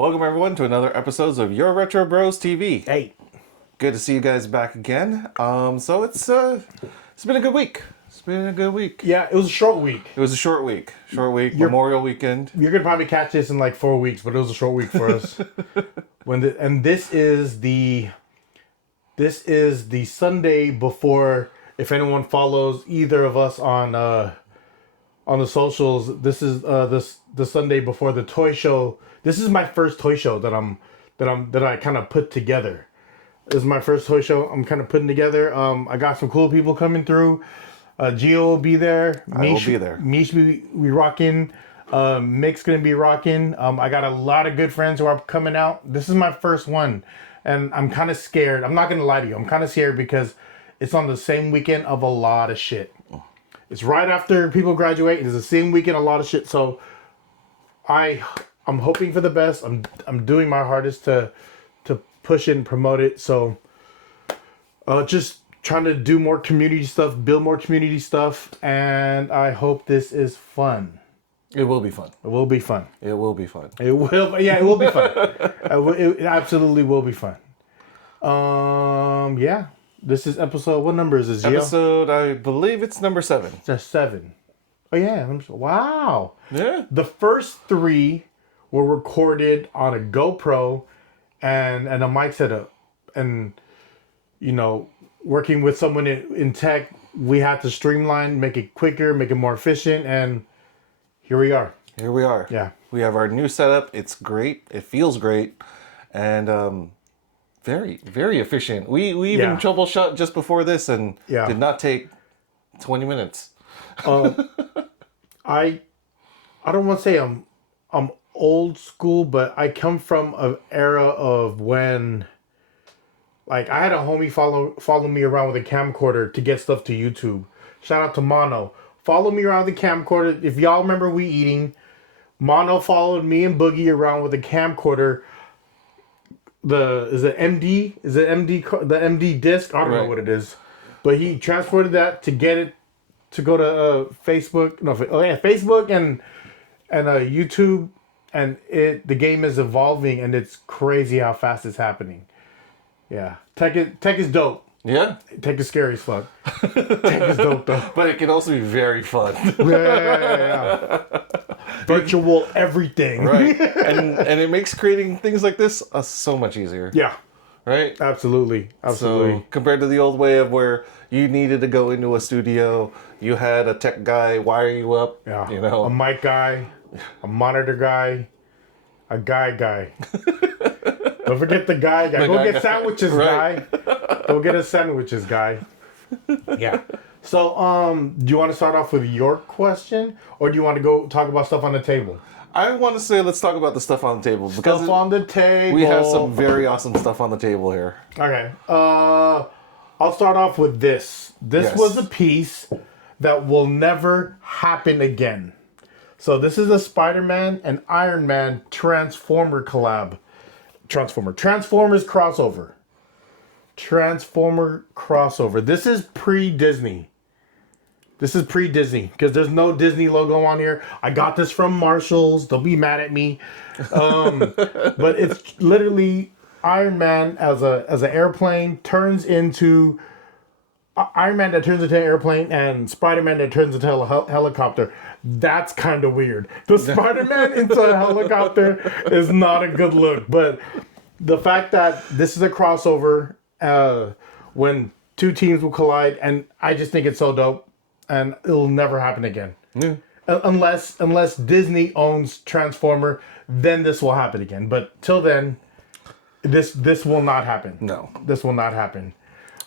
Welcome everyone to another episode of Your Retro Bros TV. Hey. Good to see you guys back again. So it's been a good week. Yeah, it was a short week. It was a short week. Memorial weekend. You're gonna probably catch this in like 4 weeks, but it was a short week for us. This is the Sunday before. If anyone follows either of us on the socials, this is the Sunday before the toy show. This is my first toy show that I kind of put together. This is my first toy show I'm kind of putting together. I got some cool people coming through. Gio will be there. I will be there. Mish we rocking. Mick's gonna be rocking. I got a lot of good friends who are coming out. This is my first one, and I'm kind of scared. I'm not gonna lie to you. I'm kind of scared because it's on the same weekend of a lot of shit. It's right after people graduate. It's the same weekend, a lot of shit. So I'm hoping for the best. I'm doing my hardest to push it and promote it. So just trying to do more community stuff, build more community stuff, and I hope this is fun. It will be fun. It will be fun. It will be fun. It will. Yeah, it will be fun. It absolutely will be fun. Yeah. This is episode. What number is this, Gio? Episode, I believe it's number 7. It's 7. Oh yeah. Wow. Yeah. The first 3 were recorded on a GoPro and a mic setup, and working with someone in tech, we had to streamline, make it quicker, make it more efficient, and here we are. Yeah. We have our new setup. It's great. It feels great. And very, very efficient. We even troubleshot just before this and did not take 20 minutes. I don't want to say I'm old school, but I come from an era of when, like, I had a homie follow me around with a camcorder to get stuff to YouTube. Shout out to Mono. Follow me around with the camcorder. If y'all remember We Eating, Mono followed me and Boogie around with a camcorder. The MD disc? I don't know what it is. But he transported that to get it to go to Facebook. Facebook and YouTube. And the game is evolving, and it's crazy how fast it's happening. Yeah. Tech is dope. Yeah. Tech is scary as fuck. Tech is dope though. But it can also be very fun. Yeah. Virtual everything. Right. And it makes creating things like this so much easier. Yeah. Right? Absolutely. So compared to the old way of where you needed to go into a studio, you had a tech guy wire you up. Yeah. A mic guy, a monitor guy, a guy. Don't forget the guy. Go get sandwiches, guy. Go get us sandwiches, guy. Yeah. So, do you want to start off with your question, or do you want to go talk about stuff on the table? I want to say let's talk about the stuff on the table. Because stuff on the table. We have some very awesome stuff on the table here. Okay. I'll start off with this. This was a piece that will never happen again. So this is a Spider-Man and Iron Man Transformer collab. Transformers crossover. Transformer crossover. This is pre-Disney. Because there's no Disney logo on here. I got this from Marshall's. Don't be mad at me. But it's literally Iron Man as an airplane turns into Iron Man that turns into an airplane and Spider-Man that turns into a helicopter. That's kind of weird. The Spider-Man into a helicopter is not a good look. But the fact that this is a crossover when 2 teams will collide, and I just think it's so dope, and it'll never happen again. Yeah. Unless Disney owns Transformer, then this will happen again. But till then, this will not happen. No. This will not happen.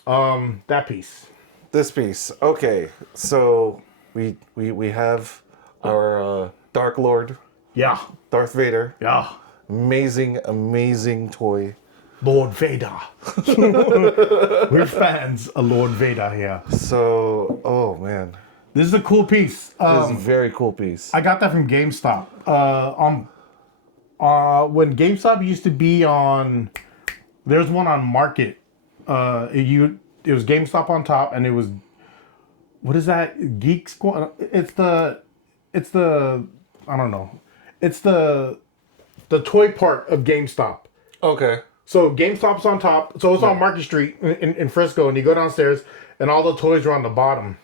That piece. This piece. Okay. So we have our Dark Lord. Yeah. Darth Vader. Yeah. Amazing toy. Lord Vader. We're fans of Lord Vader here. So, oh man. This is a cool piece. This is a very cool piece. I got that from GameStop. When GameStop used to be on, there's one on Market. It was GameStop on top, and it was, what is that? Geek Squad? It's the I don't know. It's the the toy part of GameStop. Okay. So GameStop's on top. So it's on Market Street in Frisco, and you go downstairs, and all the toys are on the bottom.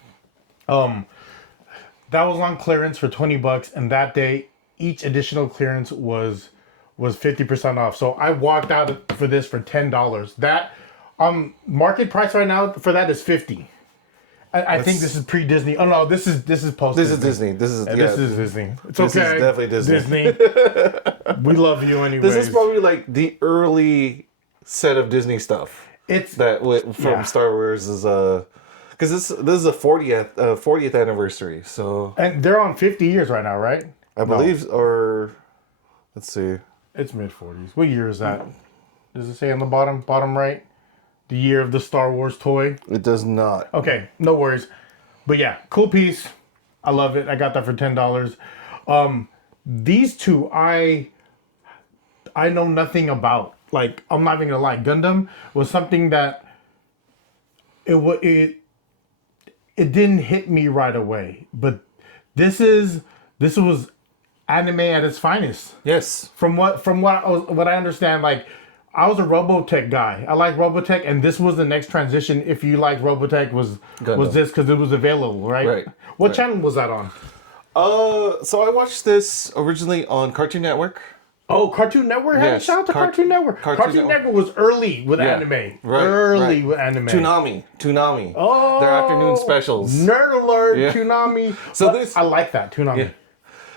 That was on clearance for $20, and that day each additional clearance was 50% off. So I walked out for this for $10. That market price right now for that is $50. I think this is pre-Disney. Oh no, this is post. This is Disney. This is Disney. It's okay. This is definitely Disney. We love you anyways. This is probably like the early set of Disney stuff. It's that from Star Wars is because this is a 40th anniversary. So and they're on 50 years right now, right? I believe, or let's see. It's mid-40s. What year is that? Does it say on the bottom right? The year of the Star Wars toy? It does not. Okay, no worries. But yeah, cool piece. I love it. I got that for $10. These two, I know nothing about. Like, I'm not even gonna lie. Gundam was something that it didn't hit me right away. But this was anime at its finest. Yes. From what I understand, like, I was a Robotech guy. I like Robotech, and this was the next transition. If you like Robotech, was this because it was available, right? Right. What channel was that on? So I watched this originally on Cartoon Network. Oh, Cartoon Network? Hey, Yes. shout out to Cartoon Network. Cartoon Network was early with anime. Early with anime. Toonami. Oh, their afternoon specials. Nerd alert, yeah. Toonami. So this, I like that, Toonami. Yeah.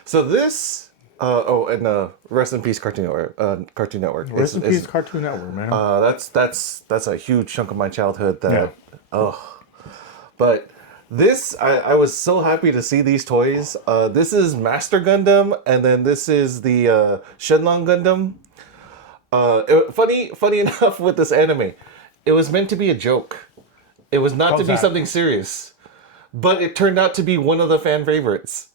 So this, and rest in peace, Cartoon Network. Rest in peace, Cartoon Network, man. That's a huge chunk of my childhood. But this, I was so happy to see these toys. This is Master Gundam, and then this is the Shenlong Gundam. Funny enough with this anime, it was meant to be a joke. It was not to be something serious, but it turned out to be one of the fan favorites.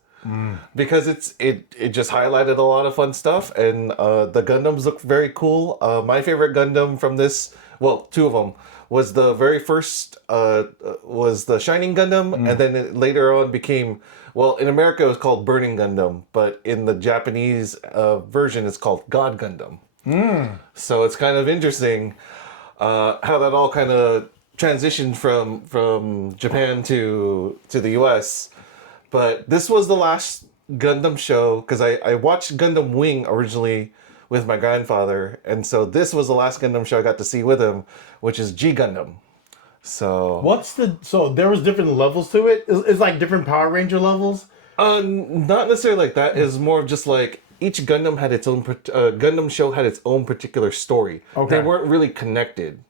Because it just highlighted a lot of fun stuff, and the Gundams look very cool. My favorite Gundam from this, well, two of them, was the very first was the Shining Gundam, and then it later on became, well, in America it was called Burning Gundam, but in the Japanese version it's called God Gundam. So it's kind of interesting how that all kind of transitioned from Japan to the US. But this was the last Gundam show, because I watched Gundam Wing originally with my grandfather, and so this was the last Gundam show I got to see with him, which is G Gundam. So so there was different levels to it? It's like different Power Ranger levels? Not necessarily like that. It's more of just like each Gundam had its own Gundam show had its own particular story. Okay. They weren't really connected.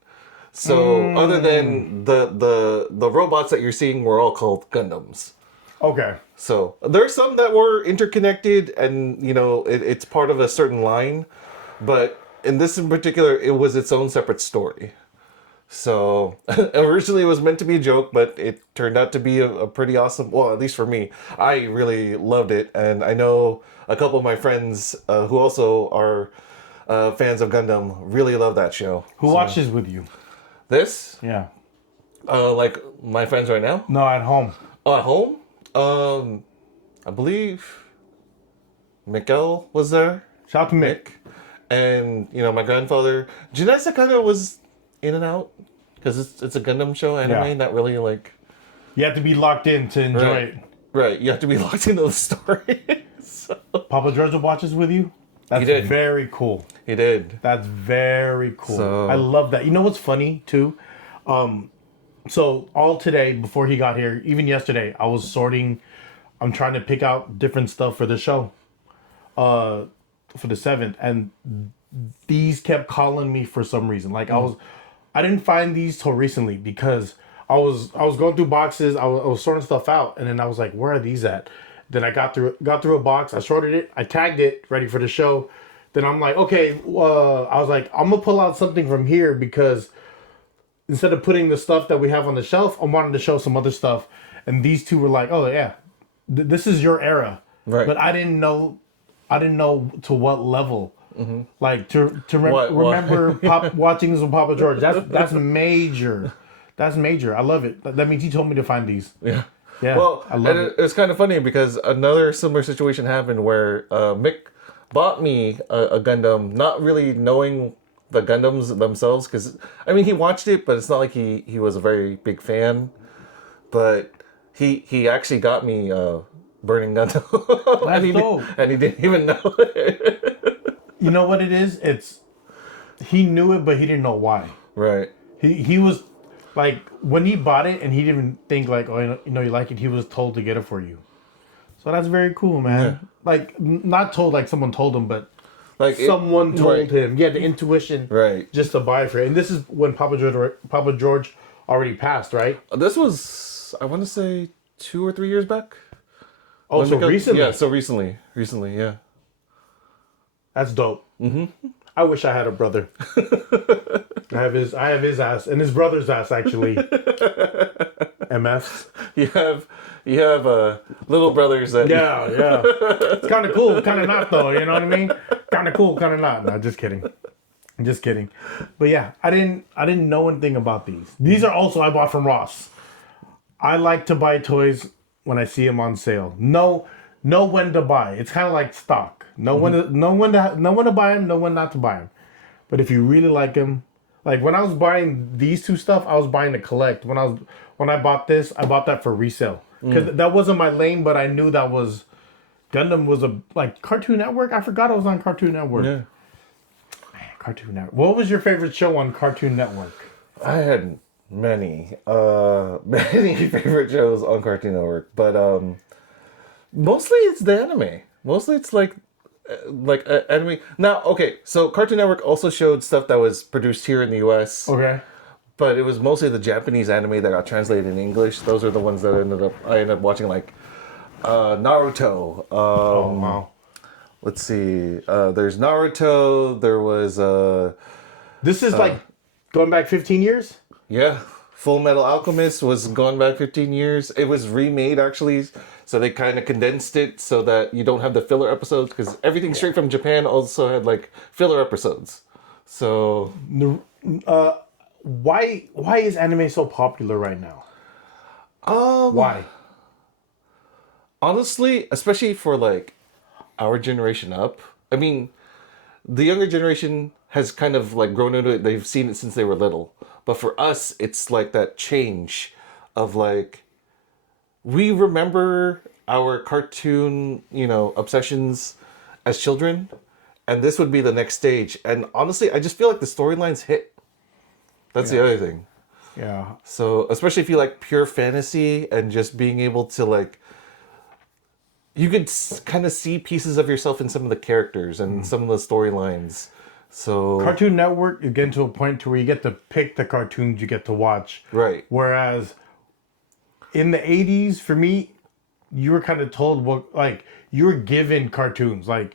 So other than the robots that you're seeing were all called Gundams. Okay. So there's some that were interconnected, and it's part of a certain line, but in this in particular, it was its own separate story. So originally it was meant to be a joke, but it turned out to be a pretty awesome. Well, at least for me, I really loved it, and I know a couple of my friends who also are fans of Gundam really love that show. Who watches with you? This? Yeah. Like my friends right now? No, at home. At home? I believe Miguel was there. Shout out to Mick. And, my grandfather. Janessa kind of was in and out, because it's a Gundam show anime, not really like... You have to be locked in to enjoy it. Right, you have to be locked into the story. So. Papa George watches with you? That's he did. Very cool. He did. That's very cool. So. I love that. You know what's funny, too? So all today, before he got here, even yesterday, I was sorting. I'm trying to pick out different stuff for the show, for the 7th, and these kept calling me for some reason. Like I didn't find these till recently, because I was going through boxes. I was sorting stuff out, and then I was like, where are these at? Then I got through a box. I sorted it. I tagged it, ready for the show. Then I'm like, okay. I was like, I'm gonna pull out something from here, because instead of putting the stuff that we have on the shelf, I wanted to show some other stuff. And these two were like, oh yeah, this is your era. Right. But I didn't know to what level. Mm-hmm. Like to remember watching this with Papa George. That's major. That's major. I love it. That means he told me to find these. Yeah. Yeah. Well, I love it. It's kind of funny, because another similar situation happened where Mick bought me a Gundam, not really knowing the Gundams themselves, because I mean he watched it, but it's not like he was a very big fan. But he actually got me Burning Gundam, That's dope. And he didn't even know it. You know what it is? He knew it, but he didn't know why. Right. He was like when he bought it, and he didn't even think like, oh, you like it. He was told to get it for you. So that's very cool, man. Yeah. Like not told like someone told him, but Like someone told right. him. He had the intuition, Right. just to buy it for it. And this is when Papa George already passed, right? This was, I want to say, 2 or 3 years back. Oh, so recently? Yeah, so recently, yeah. That's dope. Mm-hmm. I wish I had a brother. I have his ass and his brother's ass actually. MFs. You have little brothers that. Yeah. It's kind of cool, kind of not though. You know what I mean? Kind of cool, kind of not. No, just kidding. But yeah, I didn't know anything about these. These are also I bought from Ross. I like to buy toys when I see them on sale. Know when to buy. It's kind of like stock. Know when to buy them. Know when not to buy them. But if you really like them, like when I was buying these two stuff, I was buying to collect. When I bought this, I bought that for resale because that wasn't my lane. But I knew that was Gundam was like Cartoon Network. I forgot it was on Cartoon Network. Yeah. Man, Cartoon Network. What was your favorite show on Cartoon Network? I had many favorite shows on Cartoon Network, but mostly it's the anime. Mostly it's like anime. Now, okay, so Cartoon Network also showed stuff that was produced here in the U.S. Okay. But it was mostly the Japanese anime that got translated in English. Those are the ones that I ended up watching, like Naruto. Oh wow. Let's see. There's Naruto. There was This is like going back 15 years? yeah, Full Metal Alchemist was going back 15 years. It was remade actually, so they kind of condensed it so that you don't have the filler episodes, because everything straight from Japan also had like filler episodes. So Why is anime so popular right now? Why? Honestly, especially for like our generation up. I mean, the younger generation has kind of like grown into it. They've seen it since they were little. But for us, it's like that change of like, we remember our cartoon, obsessions as children, and this would be the next stage. And honestly, I just feel like the storylines hit. That's the other thing. Yeah. So, especially if you like pure fantasy and just being able to like, you could kind of see pieces of yourself in some of the characters and some of the storylines. So Cartoon Network, you get to a point to where you get to pick the cartoons you get to watch. right. Whereas in the 80s, for me, you were kind of told what, like, you were given cartoons. Like,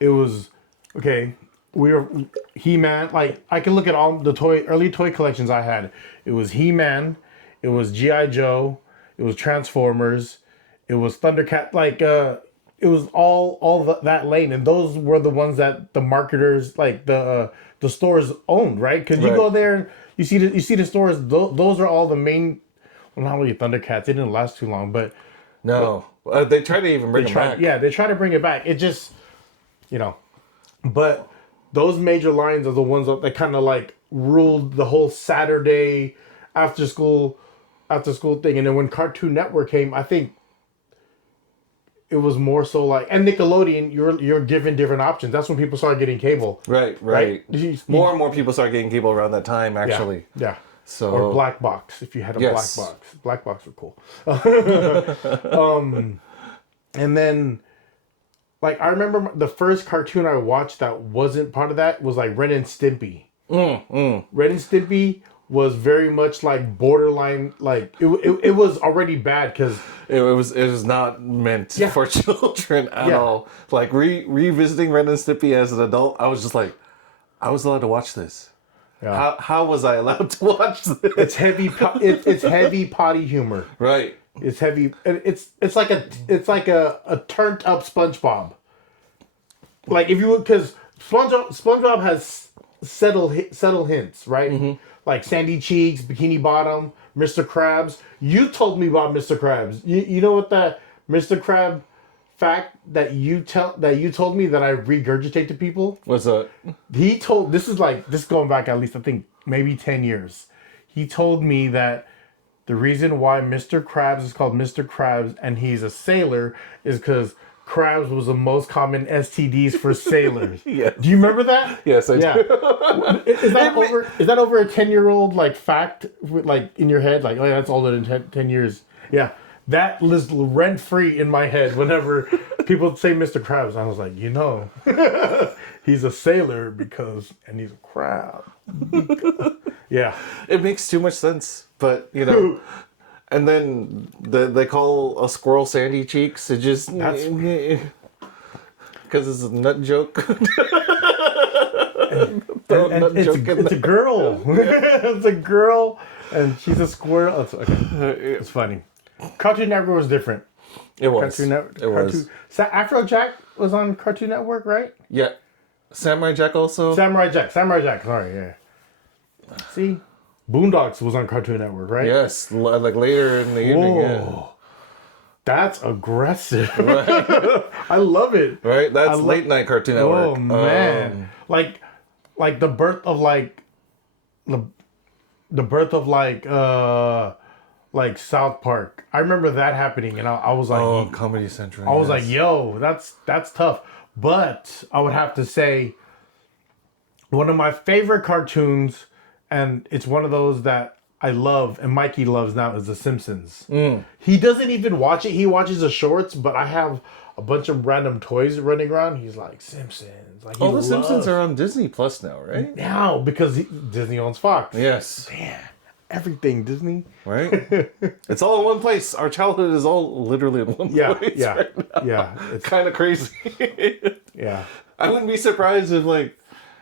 it was, okay, we were He-Man. Like, I can look at all the early toy collections I had. It was He-Man, it was G.I. Joe, it was Transformers, it was Thundercat. Like, it was all that lane, and those were the ones that the marketers, like the stores owned, right? Because you go there, you see the stores. Those are all the main. Well, not really Thundercats. They didn't last too long, but no, they try to even bring it back. Yeah, they try to bring it back. It just, but those major lines are the ones that kind of like ruled the whole Saturday after school thing. And then when Cartoon Network came, I think it was more so like, and Nickelodeon, you're given different options. That's when people started getting cable. Right. More and more people started getting cable around that time, actually. Yeah. So or black box, if you had a yes. black box. Black box were cool. And then, like, I remember the first cartoon I watched that wasn't part of that was like Ren and Stimpy. Ren and Stimpy was very much like borderline, like it was already bad because it was not meant for children at all. Like revisiting Ren and Stimpy as an adult, I was just like, I was allowed to watch this. Yeah. How was I allowed to watch this? It's heavy. It's heavy potty humor. Right. It's heavy. It's like a turned up SpongeBob. Like if you would, because SpongeBob has subtle hints, right? Mm-hmm. Like Sandy Cheeks, Bikini Bottom, Mr. Krabs. You told me about Mr. Krabs. You know what that Mr. Krab fact that you told me that I regurgitate to people. What's up? This is going back at least I think maybe 10 years. He told me that the reason why Mr. Krabs is called Mr. Krabs and he's a sailor is because crabs was the most common STDs for sailors. Yes. Do you remember that? Yes, I do. Is that over a 10-year-old like fact like in your head? Like, oh yeah, that's older than 10 years. Yeah. That was rent free in my head whenever people say Mr. Krabs. I was like, he's a sailor and he's a crab. Yeah. It makes too much sense, but and then they call a squirrel sandy cheeks. It just because it's a nut joke. It's a girl. It's a girl, and she's a squirrel. It's funny. Cartoon Network was different. It was. Afrojack was on Cartoon Network, right? Yeah. Samurai Jack also. Samurai Jack. Sorry, yeah. See, Boondocks was on Cartoon Network, right? Yes, like later in the evening. Yeah. That's aggressive. Right? I love it. Right? That's late night Cartoon Network. Oh man. Like the birth of like South Park. I remember that happening and I was like Comedy Central. I was like, yo, that's tough. But I would have to say one of my favorite cartoons, and it's one of those that I love and Mikey loves now, is The Simpsons. He doesn't even watch it. He watches the shorts, but I have a bunch of random toys running around. He's like, Simpsons. Like, the Simpsons are on Disney Plus now, right? Now, because Disney owns Fox. Yes. Man, everything Disney. Right? It's all in one place. Our childhood is all literally in one place. Yeah, right now. yeah. It's kind of crazy. Yeah. I wouldn't be surprised if, like,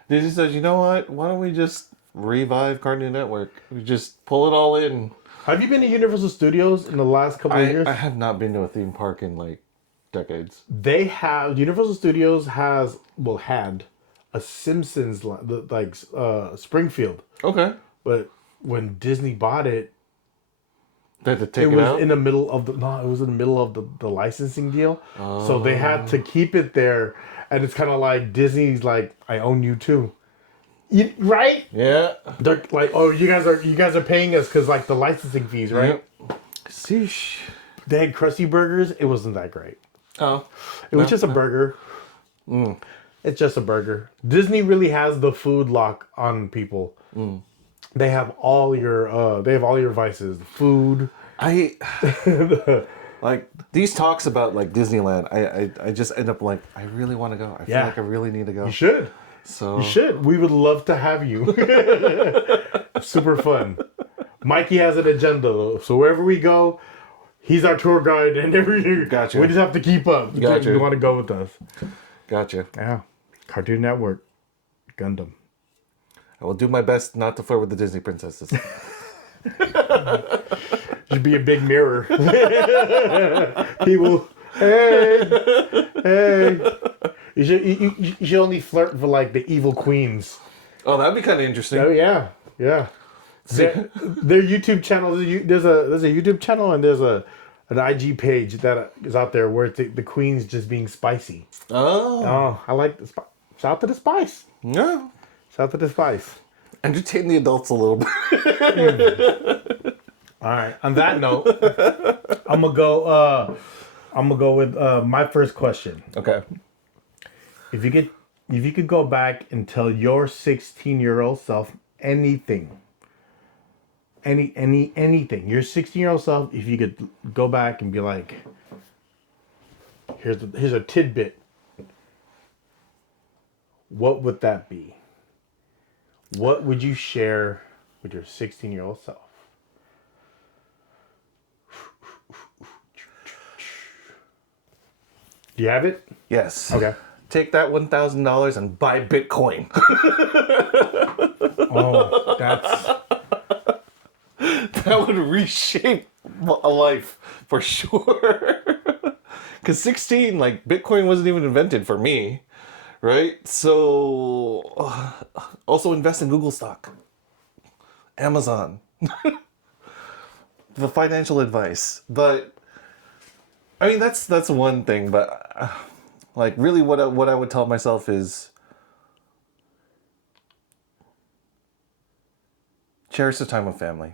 Disney says, you know what? Why don't we just revive Cartoon Network? We just pull it all in. Have you been to Universal Studios in the last couple of years? I have not been to a theme park in, like, decades. Universal Studios had a Simpsons, Springfield. Okay. But when Disney bought it, They had to take it it was out? in the middle of the licensing deal. So they had to keep it there. And it's kind of like Disney's like, I own you too. Right? Yeah. They're like, oh, you guys are paying us because like the licensing fees, right? Yep. Sheesh. They had Krusty Burgers. It wasn't that great. Oh. It was just a burger. It's just a burger. Disney really has the food lock on people. They have all your vices. Food. Like these talks about like Disneyland, I just end up like I really want to go. I feel like I really need to go. You should. So You should. We would love to have you. Super fun. Mikey has an agenda though, so wherever we go, he's our tour guide, and Gotcha. we just have to keep up. Gotcha. You want to go with us? Gotcha. Yeah. Cartoon Network, Gundam. I will do my best not to flirt with the Disney princesses. Should be a big mirror. People, hey. You should only flirt for like the evil queens. Oh, that'd be kind of interesting. Oh yeah. Their YouTube channel. There's a YouTube channel and there's an IG page that is out there where it's the queens just being spicy. Oh, I like the spice. Shout out to the spice. Yeah. Shout out to the spice. Entertain the adults a little bit. All right. On that note, I'm gonna go with my first question. Okay. If you could go back and tell your 16-year-old self anything, anything, your 16-year-old self, if you could go back and be like, here's a tidbit, what would that be? What would you share with your 16-year-old self? Do you have it? Yes. Okay. Take that $1,000 and buy Bitcoin. Oh, that's... That would reshape a life for sure. Because 16, like, Bitcoin wasn't even invented for me, right? So, also invest in Google stock, Amazon, the financial advice. But I mean, that's one thing, but like really, what I would tell myself is cherish the time with family.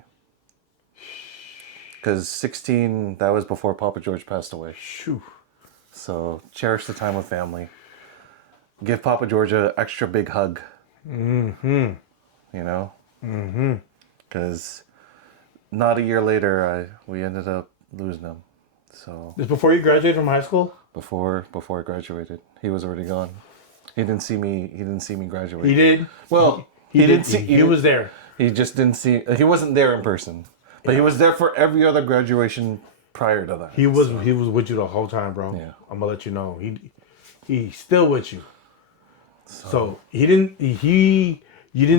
Because 16, that was before Papa George passed away. Shoo. So cherish the time with family. Give Papa George an extra big hug. Mm-hmm. You know? Mm-hmm. Because not a year later, we ended up losing him. So This before you graduated from high school? before I graduated, he was already gone. He didn't see me graduate. He did. Well, he didn't see. He was there. He just didn't see. He wasn't there in person, but he was there for every other graduation prior to that. He was with you the whole time, bro. Yeah. I'm gonna let you know. He's still with you. So you didn't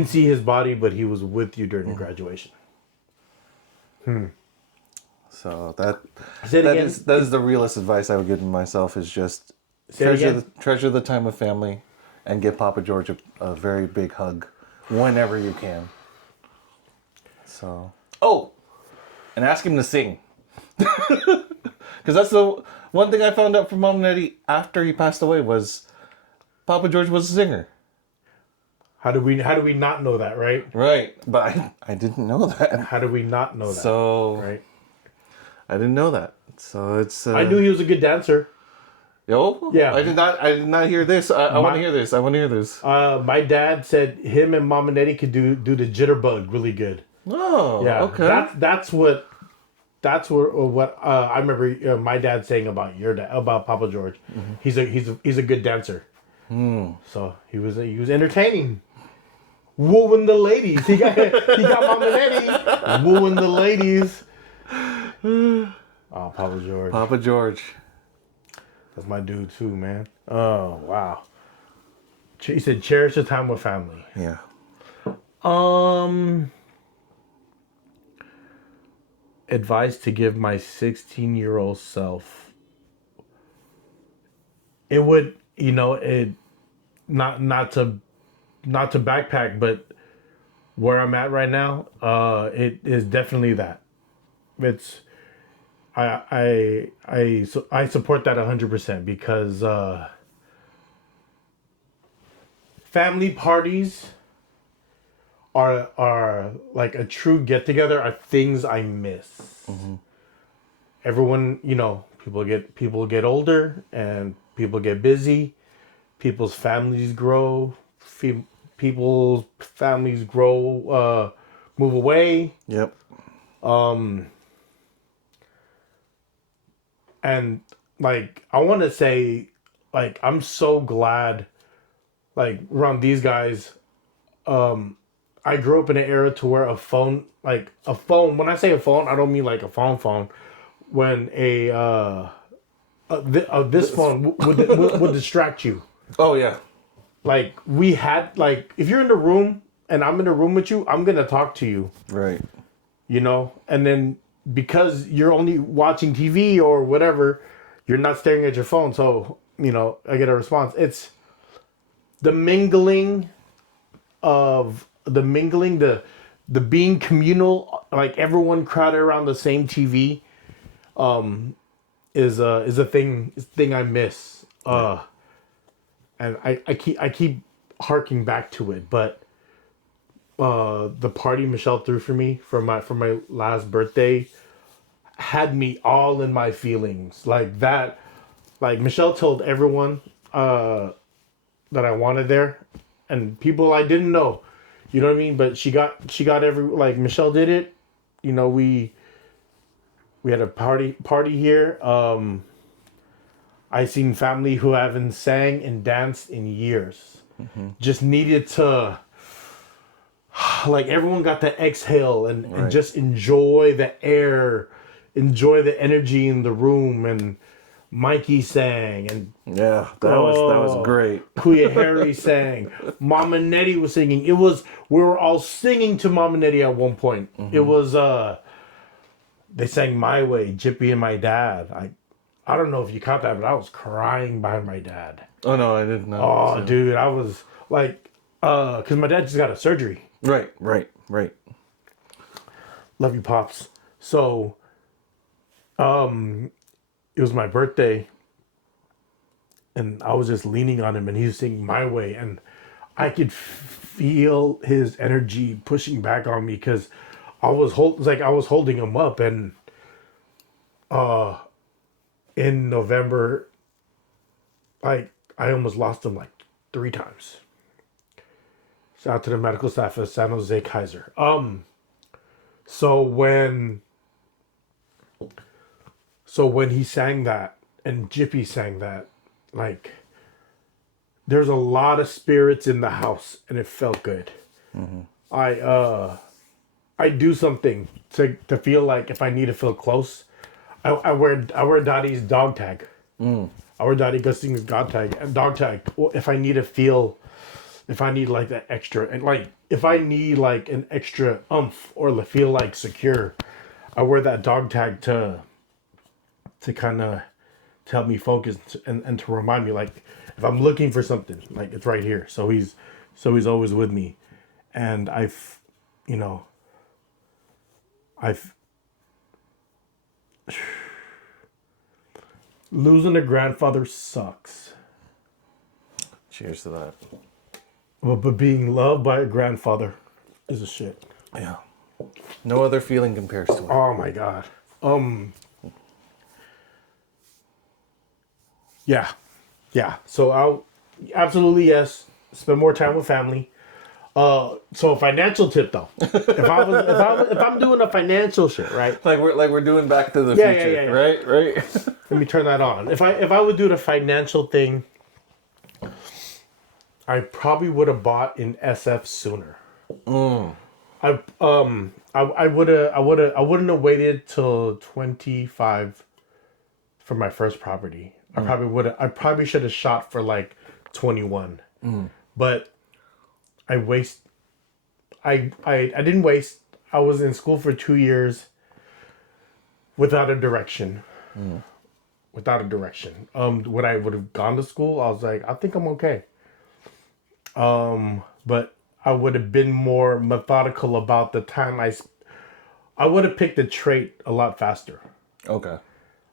see his body, but he was with you during graduation. So that again. is the realest advice I would give myself is just treasure the time with family, and give Papa George a very big hug whenever you can. So and ask him to sing, because that's the one thing I found out from Mom and Eddie after he passed away was Papa George was a singer. How do we not know that, right? Right, but I didn't know that. How do we not know that? So right. I didn't know that. So it's. I knew he was a good dancer. Yo, yeah. I did not hear this. I want to hear this. I want to hear this. My dad said him and Mom and Eddie could do the jitterbug really good. Oh, yeah. Okay. That's what I remember my dad saying about your dad, about Papa George. Mm-hmm. He's a good dancer. So he was entertaining, wooing the ladies. He got Mom and Eddie wooing the ladies. Oh, Papa George. Papa George. That's my dude too, man. Oh, wow. He said cherish the time with family. Yeah. Advice to give my 16-year-old self. It would, not to backpack, but where I'm at right now, it is definitely that. It's I support that 100% because family parties are like a true get together are things I miss. Mm-hmm. Everyone, people get older and people get busy. People's families grow. People's families grow, move away. Yep. And like I want to say, like I'm so glad, like around these guys. I grew up in an era to where a phone. When I say a phone, I don't mean like a phone. When this phone would distract you. Oh yeah. Like we had if you're in the room and I'm in the room with you, I'm gonna talk to you. Right. And then because you're only watching TV or whatever, you're not staring at your phone. So I get a response. It's the mingling, the being communal, like everyone crowded around the same TV, is a thing I miss. And I keep harking back to it, but the party Michelle threw for me for my last birthday had me all in my feelings like that. Like Michelle told everyone that I wanted there, and people I didn't know. You know what I mean? But she got Michelle did it. We had a party here. I seen family who haven't sang and danced in years. Mm-hmm. Just needed to, everyone got to exhale and just enjoy the air, enjoy the energy in the room. And Mikey sang, and that was great. Kuya Harry sang. Mama Nettie was singing. We were all singing to Mama Nettie at one point. Mm-hmm. It was they sang My Way, Jippy and my dad. I don't know if you caught that, but I was crying behind my dad. Oh no, I didn't know. Oh, dude, I was because my dad just got a surgery. Right. Love you, pops. So, it was my birthday, and I was just leaning on him, and he was singing My Way, and I could feel his energy pushing back on me because I was holding him up, and in November, I almost lost him like 3 times. Shout out to the medical staff of San Jose Kaiser. So when he sang that and Jippy sang that, like, there's a lot of spirits in the house, and it felt good. Mm-hmm. I do something to feel like if I need to feel close, I wear Dottie's dog tag. I wear Dottie Gusting's dog tag. Well, if I need like that extra, and like if I need like an extra oomph or to feel like secure, I wear that dog tag to kind of help me focus and to remind me, like, if I'm looking for something, like, it's right here. So he's always with me, and losing a grandfather sucks. Cheers to that. But being loved by a grandfather is a shit. Yeah. No other feeling compares to it. Oh my God. Yeah. So I'll absolutely, yes, spend more time with family. So a financial tip though. If I'm doing a financial shit, right? Like we're doing Back to the Future, yeah. right? Let me turn that on. If I would do the financial thing, I probably would have bought in SF sooner. I wouldn't have waited till 25 for my first property. I probably should have shot for like 21. But I didn't waste. I was in school for 2 years without a direction. When I would have gone to school, I was like, I think I'm okay. But I would have been more methodical about the time I would have picked a trade a lot faster. Okay.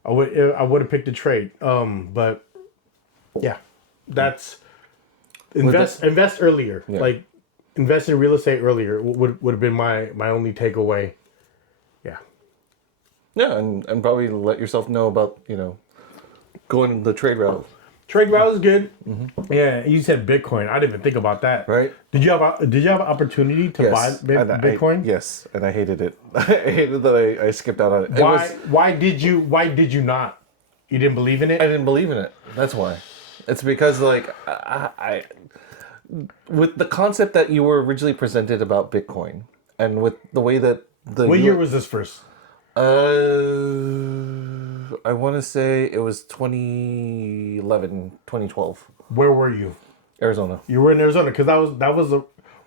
I would have picked a trade. But yeah, that's invest earlier. Yeah. Like, invest in real estate earlier would have been my only takeaway. Yeah. Yeah, and probably let yourself know about, going the trade route. Trade route is good. Mm-hmm. Yeah, you said Bitcoin. I didn't even think about that. Right? Did you have an opportunity to buy Bitcoin? Yes, and I hated it. I hated that I skipped out on it. Why did you not? You didn't believe in it? I didn't believe in it. That's why. It's because, like, I with the concept that you were originally presented about Bitcoin, and with the way that What year was this first? I want to say it was 2011, 2012. Where were you? Arizona. You were in Arizona because that was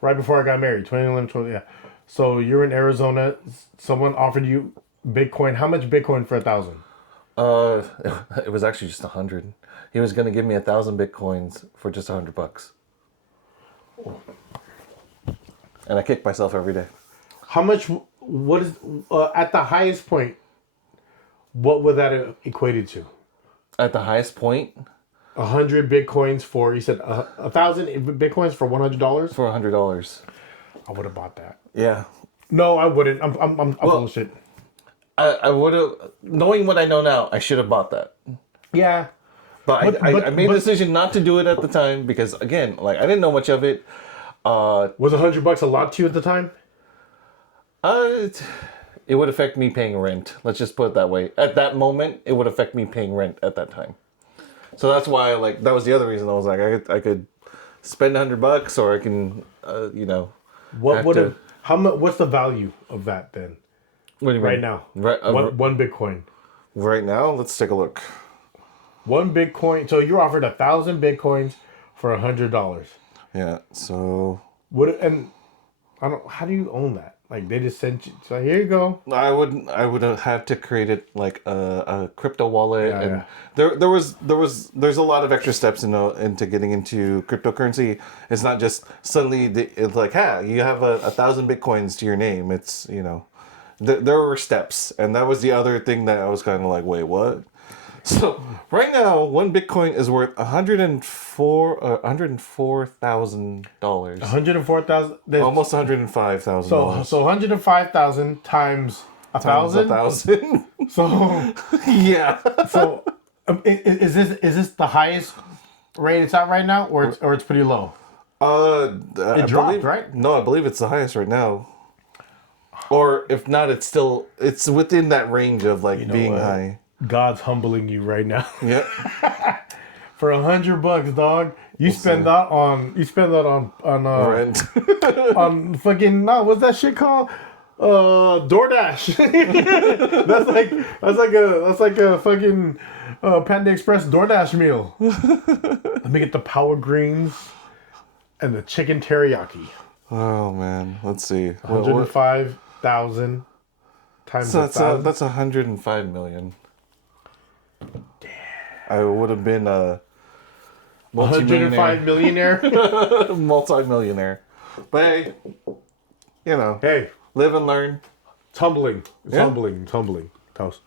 right before I got married. 2011, 12. Yeah. So you're in Arizona. Someone offered you Bitcoin. How much Bitcoin for 1,000? It was actually just 100. He was going to give me 1,000 Bitcoins for just $100. And I kick myself every day. How much? What is at the highest point? What would that equated to? At the highest point, 100 Bitcoins for, you said 1,000 Bitcoins for $100. For $100, I would have bought that. Yeah. No, I wouldn't. I'm full of shit. I would have, knowing what I know now, I should have bought that. Yeah. But I made the decision not to do it at the time because, again, like, I didn't know much of it. Was $100 a lot to you at the time? It would affect me paying rent. Let's just put it that way. At that moment, it would affect me paying rent at that time. So that's why, like, that was the other reason I was like, I could spend $100 or I can, How much? What's the value of that then? What do you right mean? now? One Bitcoin. Right now, let's take a look. One Bitcoin. So you're offered 1,000 Bitcoins for $100. Yeah. So how do you own that? Like, they just sent you. So here you go. I would have had to create it like a crypto wallet, and yeah. there's a lot of extra steps into getting into cryptocurrency. It's not just suddenly it's like, you have 1,000 Bitcoins to your name. It's there were steps, and that was the other thing that I was kind of like, wait, what? So right now, one Bitcoin is worth $104,000. 104,000. Almost $105,000. So 105,000 times a Times thousand. 1,000. So Yeah. so is this the highest rate it's at right now, or it's pretty low? It dropped, right? No, I believe it's the highest right now. Or if not, it's within that range of like being high. God's humbling you right now. Yep. For $100, dog. You spend that on Rent. on fucking what's that shit called? DoorDash. that's like a fucking Panda Express DoorDash meal. Let me get the power greens and the chicken teriyaki. Oh man, let's see. 105,000 times So 1,000. that's 105 million. Damn. I would have been a 105 millionaire. multi-millionaire. But hey, Hey, live and learn. it's humbling. It's Yeah. humbling. It's humbling. Toast.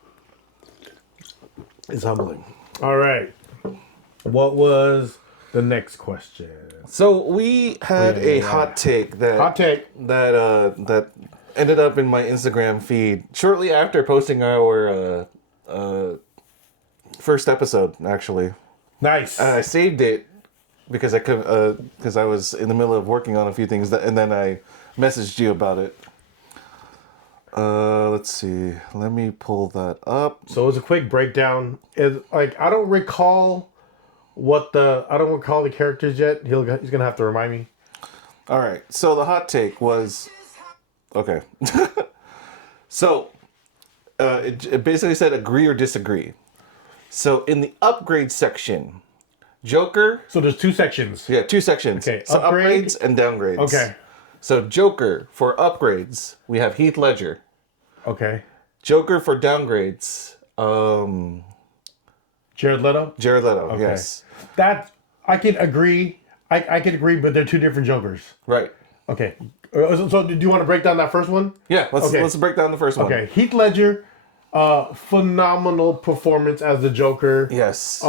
It's humbling. All right. What was the next question? So we had a hot take that Hot take. that ended up in my Instagram feed shortly after posting our first episode. Actually, Nice. I saved it because I was in the middle of working on a few things and then I messaged you about it. Let's see. Let me pull that up. So it was a quick breakdown. I don't recall the characters yet. He's gonna have to remind me. All right. So the hot take was okay. So it basically said agree or disagree. So in the upgrade section, Joker. So there's two sections. Yeah, two sections. Okay, So upgrade. upgrades and downgrades. Okay. So Joker for upgrades, we have Heath Ledger. Okay. Joker for downgrades, Jared Leto. Jared Leto. Okay. Yes. That I can agree. I can agree, but they're two different Jokers. Right. Okay. So do you want to break down that first one? Yeah. Let's break down the first one. Okay. Heath Ledger, phenomenal performance as the Joker. Yes.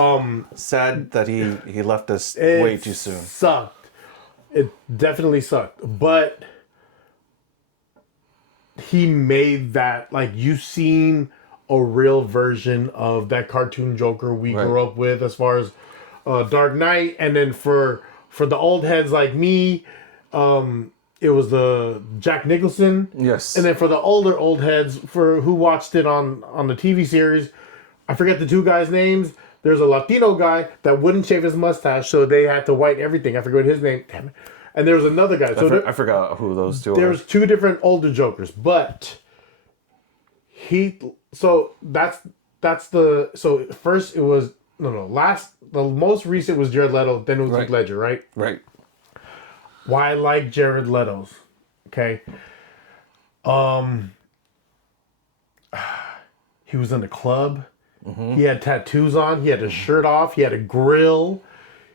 Sad that he left us way too soon. Sucked. It definitely sucked. But he made that, like, you've seen a real version of that cartoon Joker we grew up with, as far as Dark Knight, and then for the old heads like me, it was the Jack Nicholson. Yes. And then for the older old heads for who watched it on the TV series, I forget the two guys' names. There's a Latino guy that wouldn't shave his mustache, so they had to white everything. I forget his name. Damn it. And there was another guy. So I forgot who those two are. There's two different older Jokers, but so first it was the most recent was Jared Leto, then it was Heath Ledger, right? Right. Why I like Jared Leto's, okay? He was in the club. Mm-hmm. He had tattoos on. He had a shirt off. He had a grill.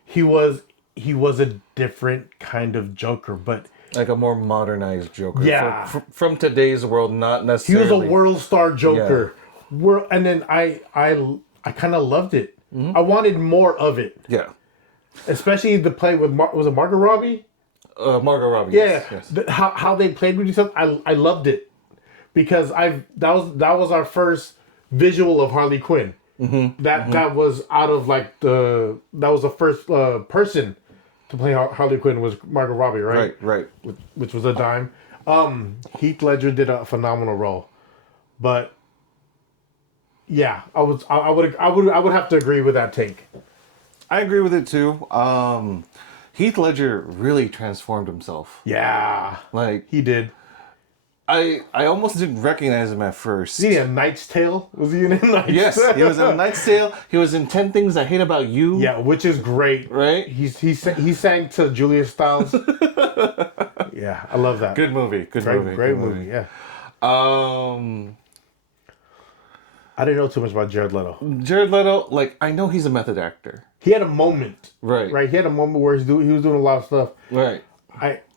He was a different kind of Joker, but like a more modernized Joker. Yeah. From today's world, not necessarily. he was a world star Joker. Yeah. And then I kind of loved it. Mm-hmm. I wanted more of it. Yeah. Especially the play with was it Margot Robbie? Margot Robbie. Yeah. Yes. How they played with each other, I loved it because that was our first visual of Harley Quinn. Mm-hmm. That was out of that was the first person to play Harley Quinn was Margot Robbie, right? Right. Which was a dime. Heath Ledger did a phenomenal role, but yeah, I would have to agree with that take. I agree with it too. Heath Ledger really transformed himself. Yeah, like he did. I almost didn't recognize him at first. Was he in Knight's Tale? Was he in Knight's Tale? Yes, he was in Knight's Tale. He was in 10 Things I Hate About You. Yeah, which is great. Right? He sang to Julia Stiles. Yeah, I love that. Good movie. Great movie. Yeah. I didn't know too much about Jared Leto. Jared Leto, I know he's a method actor. He had a moment. Right. He had a moment where he was doing a lot of stuff. Right.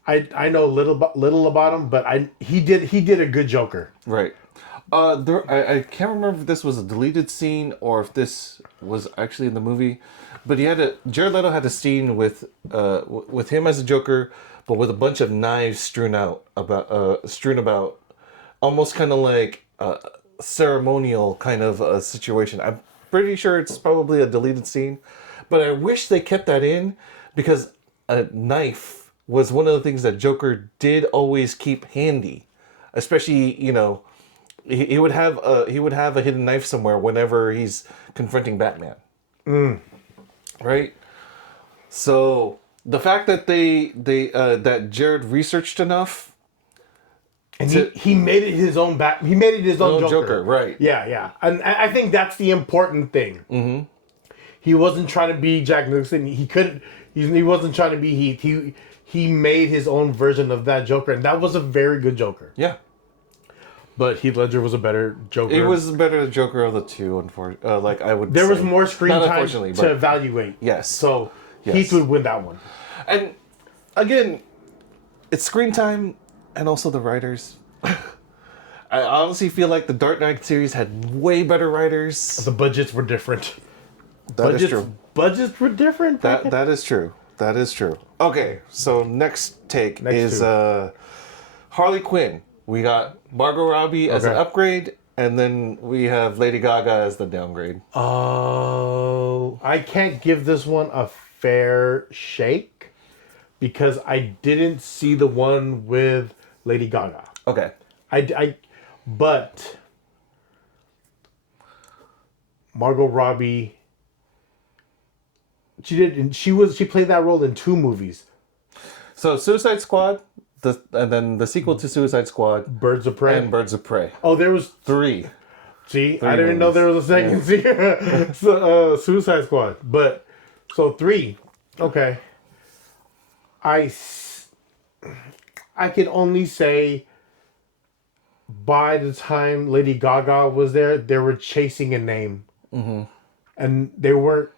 I know little about him, but he did a good Joker. Right. I can't remember if this was a deleted scene or if this was actually in the movie, but Jared Leto had a scene with him as a Joker, but with a bunch of knives strewn about, almost kind of like a ceremonial kind of a situation. I'm pretty sure it's probably a deleted scene, but I wish they kept that in because a knife was one of the things that Joker did always keep handy, especially he would have a hidden knife somewhere whenever he's confronting Batman. Right? So the fact that that Jared researched enough, and he made it his own he made it his own Joker. Right? Yeah. And I think that's the important thing. Mm-hmm. He wasn't trying to be Jack Nicholson. He couldn't. He wasn't trying to be Heath. He made his own version of that Joker, and that was a very good Joker. Yeah. But Heath Ledger was a better Joker. It was better the Joker of the two, unfortunately. Like I would. There say. was more screen Not time unfortunately, to but evaluate. yes. So Yes. Heath would win that one. And again, it's screen time and also the writers. I honestly feel like the Dark Knight series had way better writers. The budgets were different. That is true. Budgets were different. That is true. That is true. Okay, so next take is Harley Quinn. We got Margot Robbie as an upgrade, and then we have Lady Gaga as the downgrade. Oh, I can't give this one a fair shake because I didn't see the one with Lady Gaga. Okay. But Margot Robbie, she played that role in 2 movies. So Suicide Squad, and then the sequel to Suicide Squad, Birds of Prey. and Birds of Prey. Oh, there was 3. See, 3 I didn't know there was a second Suicide Squad. But so 3. Okay. I can only say by the time Lady Gaga was there, they were chasing a name. Mm-hmm. And they weren't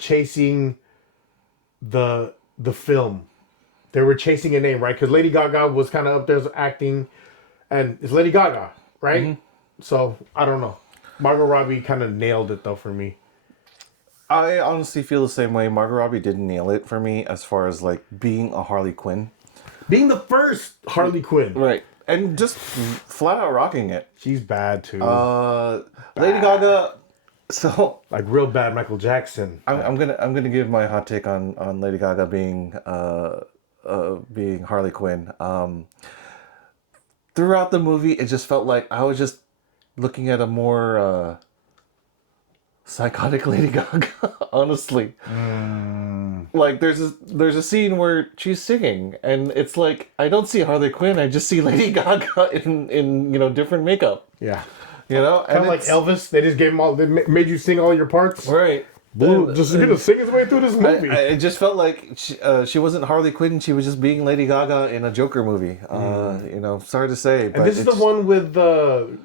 chasing the film. They were chasing a name, right? Because Lady Gaga was kind of up there acting, and it's Lady Gaga, right? Mm-hmm. So I don't know. Margot Robbie kind of nailed it though for me. I honestly feel the same way. Margot Robbie didn't nail it for me as far as like being a Harley Quinn. Being the first Harley Quinn. Right. And just flat out rocking it. She's bad too. Lady Gaga, so like real bad Michael Jackson. I'm gonna give my hot take on Lady Gaga being Harley Quinn. Throughout the movie, it just felt like I was just looking at a more psychotic Lady Gaga, honestly. Like there's a scene where she's singing and it's like I don't see Harley Quinn, I just see Lady Gaga in different makeup. Yeah. Kind of like Elvis, they just gave him they made you sing all your parts. Right. Just gonna sing his way through this movie. It just felt like she wasn't Harley Quinn, she was just being Lady Gaga in a Joker movie. Sorry to say, but and this is the one with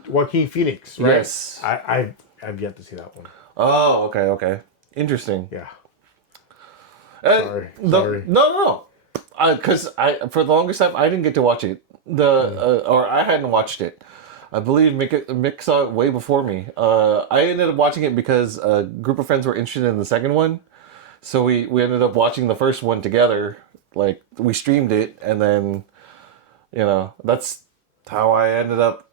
Joaquin Phoenix, right? Yes. I've yet to see that one. Oh, okay. Interesting. Yeah. Sorry. No. Because for the longest time I didn't get to watch it. Or I hadn't watched it. I believe Mick saw it way before me. I ended up watching it because a group of friends were interested in the second one, so we ended up watching the first one together. Like we streamed it, and then that's how I ended up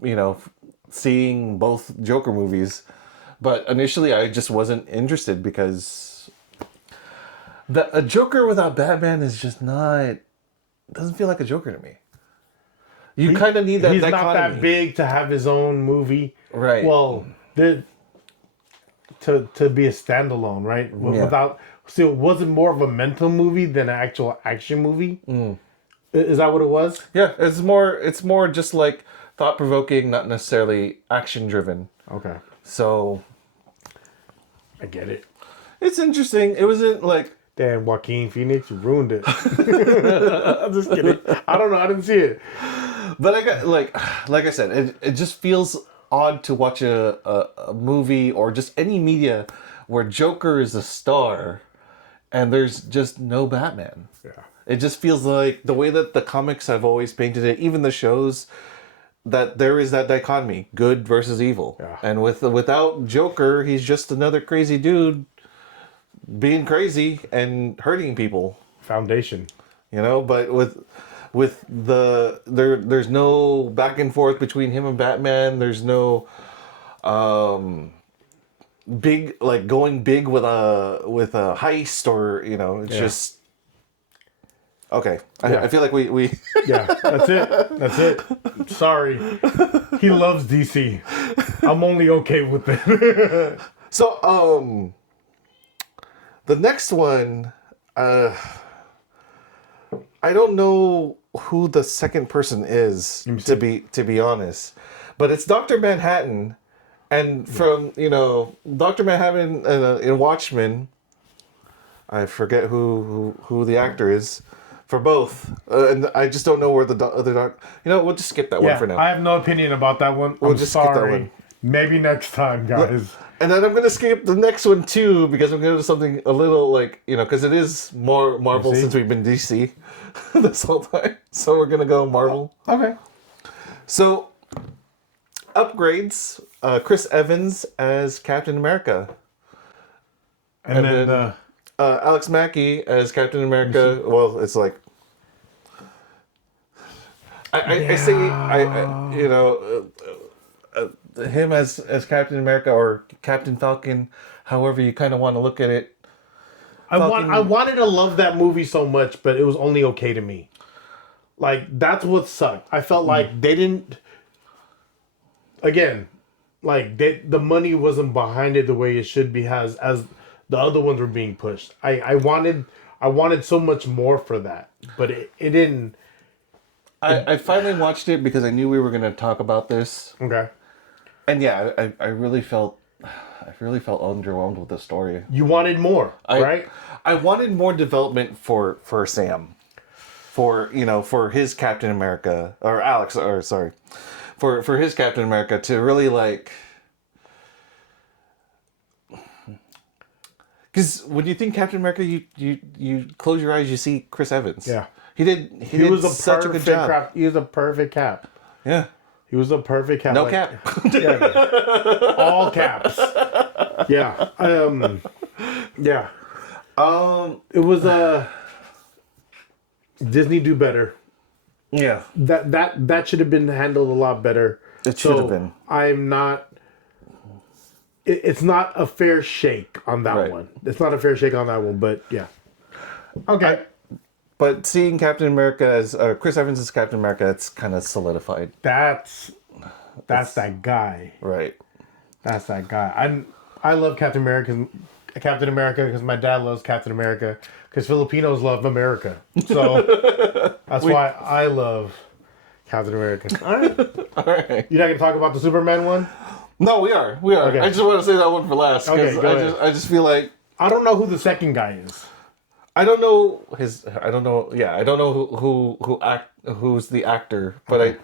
seeing both Joker movies. But initially, I just wasn't interested because a Joker without Batman is just not. Doesn't feel like a Joker to me. You kind of need that He's dichotomy. not that big to have his own movie. Right. Well, to be a standalone, right? Yeah. It wasn't more of a mental movie than an actual action movie. Is that what it was? Yeah, it's more just like thought-provoking, not necessarily action-driven. Okay. So I get it. It's interesting. It wasn't like damn, Joaquin Phoenix, you ruined it. I'm just kidding. I don't know. I didn't see it. But I got like I said, it just feels odd to watch a movie or just any media where Joker is a star and there's just no Batman. Yeah. It just feels like the way that the comics have always painted it, even the shows, that there is that dichotomy, good versus evil. Yeah. And without Joker, he's just another crazy dude being crazy and hurting people. Foundation. You know, but there's no back and forth between him and Batman. There's no big, like, going big with a heist, or, you know, it's just okay. I feel like we Yeah, that's it. Sorry. He loves DC. I'm only okay with it. So the next one, I don't know who the second person is, to be honest, but it's Dr. Manhattan, and from Dr. Manhattan in Watchmen, I forget who the actor is for both, and I just don't know where the other doctor. We'll just skip that one for now. I have no opinion about that one. We'll I'm just skip that sorry. one. Maybe next time, guys. And then I'm going to skip the next one too, because I'm going to do something a little like, because it is more Marvel since we've been DC this whole time. So we're going to go Marvel. Okay. So, upgrades, Chris Evans as Captain America. And then Alex Mackey as Captain America. Well, it's like... I say, him as Captain America or Captain Falcon, however you kind of want to look at it. I wanted to love that movie so much, but it was only okay to me. Like, that's what sucked. I felt like they didn't... Again, like, the money wasn't behind it the way it should be as the other ones were being pushed. I wanted so much more for that, but it didn't... I finally watched it because I knew we were going to talk about this. Okay. And yeah, I really felt underwhelmed with the story. You wanted more, right? I wanted more development for Sam, for his Captain America, or Alex, or sorry, for his Captain America to really like. Because when you think Captain America, you close your eyes, you see Chris Evans. Yeah, he did such a good job. He was a perfect Cap. Yeah. He was a perfect Cap. No cap. Yeah, all caps. Yeah. Yeah. It was Disney do better. Yeah. That should have been handled a lot better. It should have been. I'm not. It's not a fair shake on that one. It's not a fair shake on that one, but yeah. Okay. But seeing Captain America as Chris Evans as Captain America, it's kind of solidified. That's that guy. Right. That's that guy. I love Captain America because my dad loves Captain America because Filipinos love America. So that's why I love Captain America. All right. All right. You're not gonna talk about the Superman one? No, we are. Okay. I just want to say that one for last because I just feel like I don't know who the second guy is. I don't know I don't know. Yeah, I don't know who's the actor, but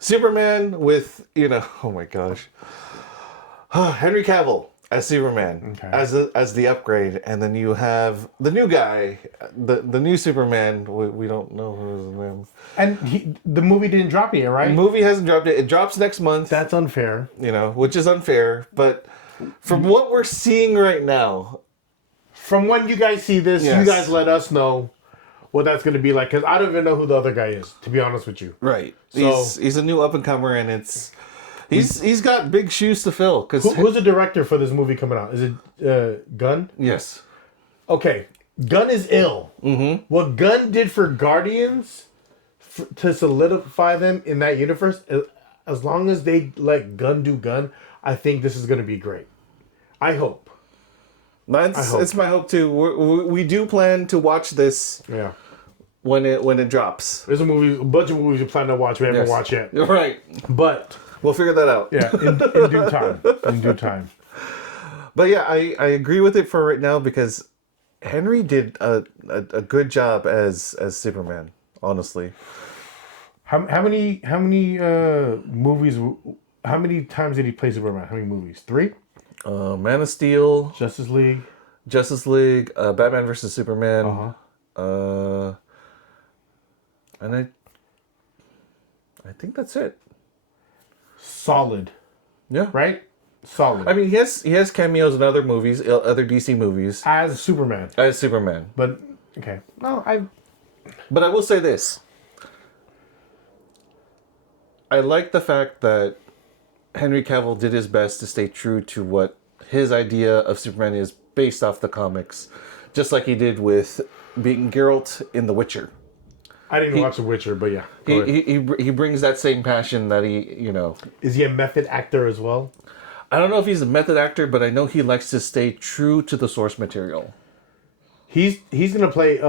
Superman with oh my gosh, Henry Cavill as Superman as the upgrade, and then you have the new guy, the new Superman. We don't know who's his name. And the movie didn't drop yet, right? The movie hasn't dropped yet. It drops next month. That's unfair. Which is unfair, but from what we're seeing right now. From when you guys see this, you guys let us know what that's going to be like. Because I don't even know who the other guy is, to be honest with you. Right. So, he's a new up-and-comer, and he's got big shoes to fill. Cause who's the director for this movie coming out? Is it Gunn? Yes. Okay. Gunn is ill. Mm-hmm. What Gunn did for Guardians to solidify them in that universe, as long as they let Gunn do Gunn, I think this is going to be great. I hope. It's my hope too. We do plan to watch this. Yeah. When it drops. There's a bunch of movies we plan to watch. We haven't watched yet. Right. But we'll figure that out. Yeah, in due time. In due time. But yeah, I agree with it for right now because Henry did a good job as Superman. Honestly. How many movies? How many times did he play Superman? How many movies? 3. Man of Steel, Justice League, Batman vs Superman, and I I think that's it. Solid, Yeah. right? Solid. I mean, he has cameos in other movies, other DC movies As Superman. as Superman. But, okay. No, But I will say this. I like the fact that Henry Cavill did his best to stay true to what his idea of Superman is based off the comics, just like he did with being Geralt in The Witcher. I didn't watch The Witcher, but yeah. Go ahead. He brings that same passion that he, Is he a method actor as well? I don't know if he's a method actor, but I know he likes to stay true to the source material. He's gonna play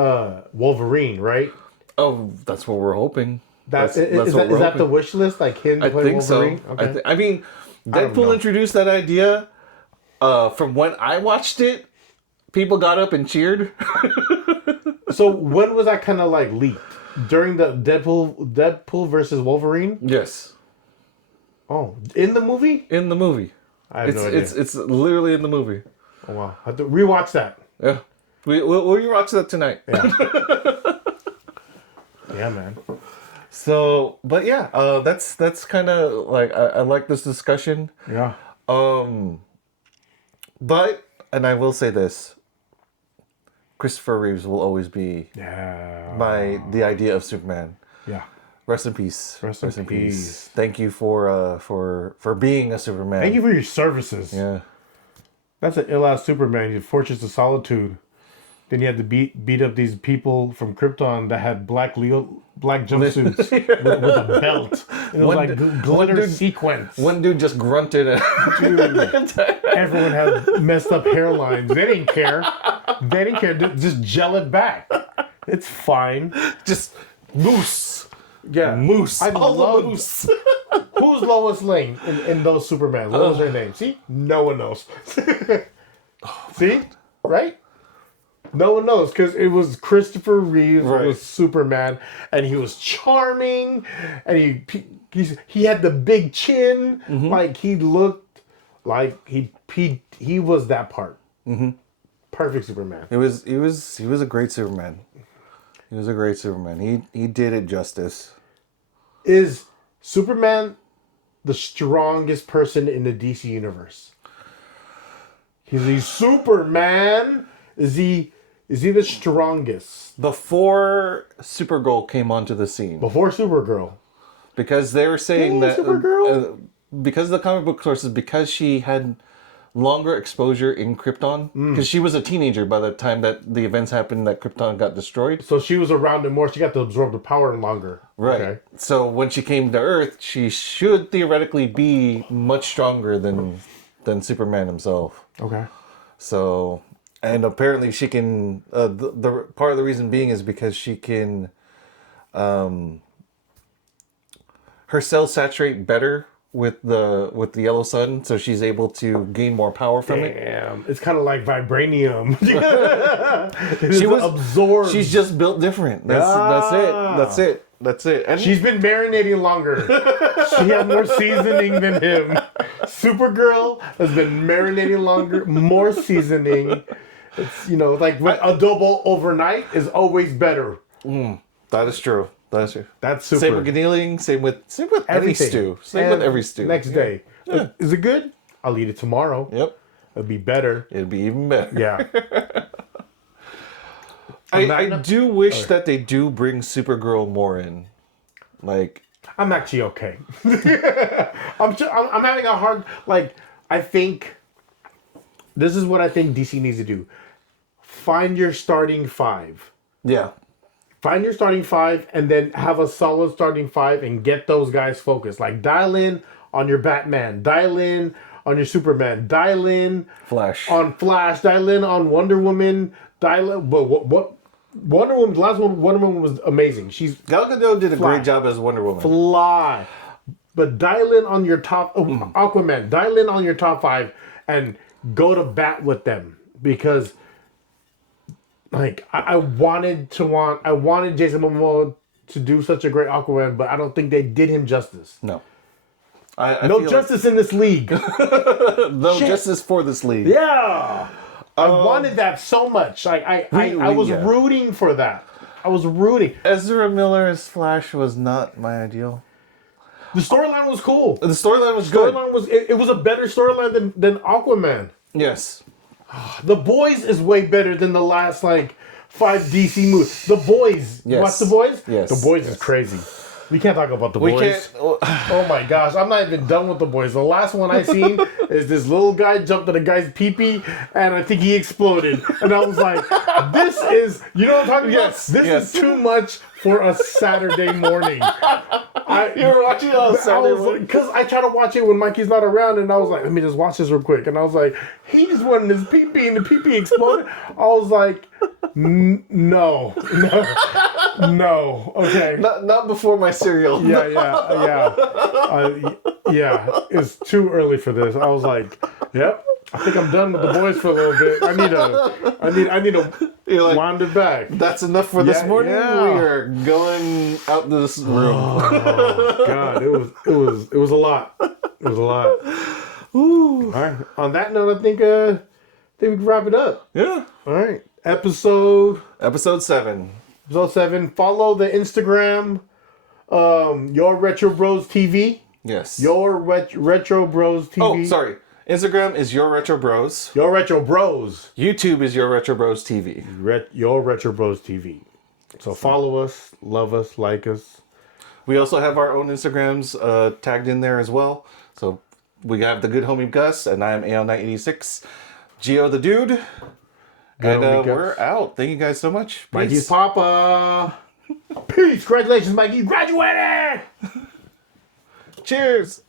Wolverine, right? Oh, that's what we're hoping. Is what we're that hoping. the wish list? Like him to I play think Wolverine? so. Okay. I mean, Deadpool introduced that idea. From when I watched it, people got up and cheered. So when was that kind of like leaked? During the Deadpool versus Wolverine? Yes, Oh, in the movie? in the movie. I have no idea. It's literally in the movie. Oh wow, I have to rewatch that. Yeah, we'll watch that tonight. Yeah. Yeah, man. So, but yeah, that's kind of like I like this discussion. Yeah. But and I will say this: Christopher Reeves will always be Yeah. the idea of Superman. Yeah. Rest in peace. Rest in peace. Thank you for being a Superman. Thank you for your services. Yeah. That's an ill-ass Superman. You Fortress of Solitude. Then you had to beat up these people from Krypton that had black jumpsuits with a belt. And it was like glitter sequence. One dude just grunted. Dude, everyone had messed up hairlines. They didn't care. They didn't care. Just gel it back. It's fine. Just moose. Yeah. Moose. I All love the moose. Who's Lois Lane in those Superman? What was her name? See? No one knows. See? Right? No one knows because it was Christopher Reeves was Superman, and he was charming, and he had the big chin, like he looked like he was that part. Mm-hmm. Perfect Superman. He was a great Superman. He was a great Superman. He did it justice. Is Superman the strongest person in the DC universe? He's Superman. Is he the strongest? Before Supergirl came onto the scene. Before Supergirl. Because they were saying that Supergirl? because of the comic book sources, because she had longer exposure in Krypton, because she was a teenager by the time that the events happened that Krypton got destroyed. So she was around it more. She got to absorb the power longer. Right. Okay. So when she came to Earth, she should theoretically be much stronger than Superman himself. Okay. So, and apparently she can. The part of the reason being is because she can. Her cells saturate better with the yellow sun, so she's able to gain more power from it. Damn, it's kind of like vibranium. She was absorbed. She's just built different. That's it. And She's been marinating longer. She has more seasoning than him. Supergirl has been marinating longer, more seasoning. It's like with adobo overnight is always better. that is true. That's true. That's super. Same with Ganeling. Same with every stew. Same with every stew. Next day. Yeah. Is it good? I'll eat it tomorrow. Yep. It'll be better. It'd be even better. Yeah. I do wish that they do bring Supergirl more in. Like, I'm actually okay. I'm having a hard, I think this is what I think DC needs to do. Find your starting five. yeah. Find your starting five and then have a solid starting five and get those guys focused. Like, dial in on your Batman. Dial in on your Superman. Dial in Flash. on Flash. Dial in on Wonder Woman. Dial in... What Wonder Woman... The last one, Wonder Woman was amazing. She's... Gal Gadot did a Fly. great job as Wonder Woman. Fly. But dial in on your top... Aquaman. Dial in on your top five and go to bat with them. Because... I wanted Jason Momoa to do such a great Aquaman, but I don't think they did him justice. No. I No feel justice in this league. no justice for this league. Yeah. I wanted that so much. I was rooting for that. I was rooting. Ezra Miller's Flash was not my ideal. The storyline was cool. The storyline was good. It was a better storyline than Aquaman. Yes. The Boys is way better than the last like 5 DC movies. The Boys. Yes. Watch The Boys? Yes. The Boys is crazy. We can't talk about The We Boys. can't. Oh my gosh, I'm not even done with The Boys. The last one I seen is this little guy jumped on a guy's pee-pee and I think he exploded. And I was like, this is, you know what I'm talking about? This is too much for a Saturday morning. You were watching it on Saturday morning? Because I try to watch it when Mikey's not around and I was like, let me just watch this real quick. And I was like, he just went in his pee-pee and the pee-pee exploded. I was like, no. Okay. Not before my cereal. Yeah. It's too early for this. I was like, yep. I think I'm done with The Boys for a little bit. I need to wind it back. That's enough for this morning. Yeah. We are going out this room. Oh God, it was a lot. It was a lot. Ooh. All right. On that note, I think we can wrap it up. Yeah. All right. Episode 7. Episode 7. Follow the Instagram, Your Retro Bros TV. Yes. Your Retro Bros TV. Oh, sorry. Instagram is Your Retro Bros. Your Retro Bros. YouTube is Your Retro Bros TV. Your Retro Bros TV. So follow us, love us, like us. We also have our own Instagrams tagged in there as well. So we have the good homie Gus, and I am AL986. Geo the dude. And we're out. Thank you guys so much. Peace. Mikey's Papa. Peace. Congratulations, Mikey. You graduated. Cheers.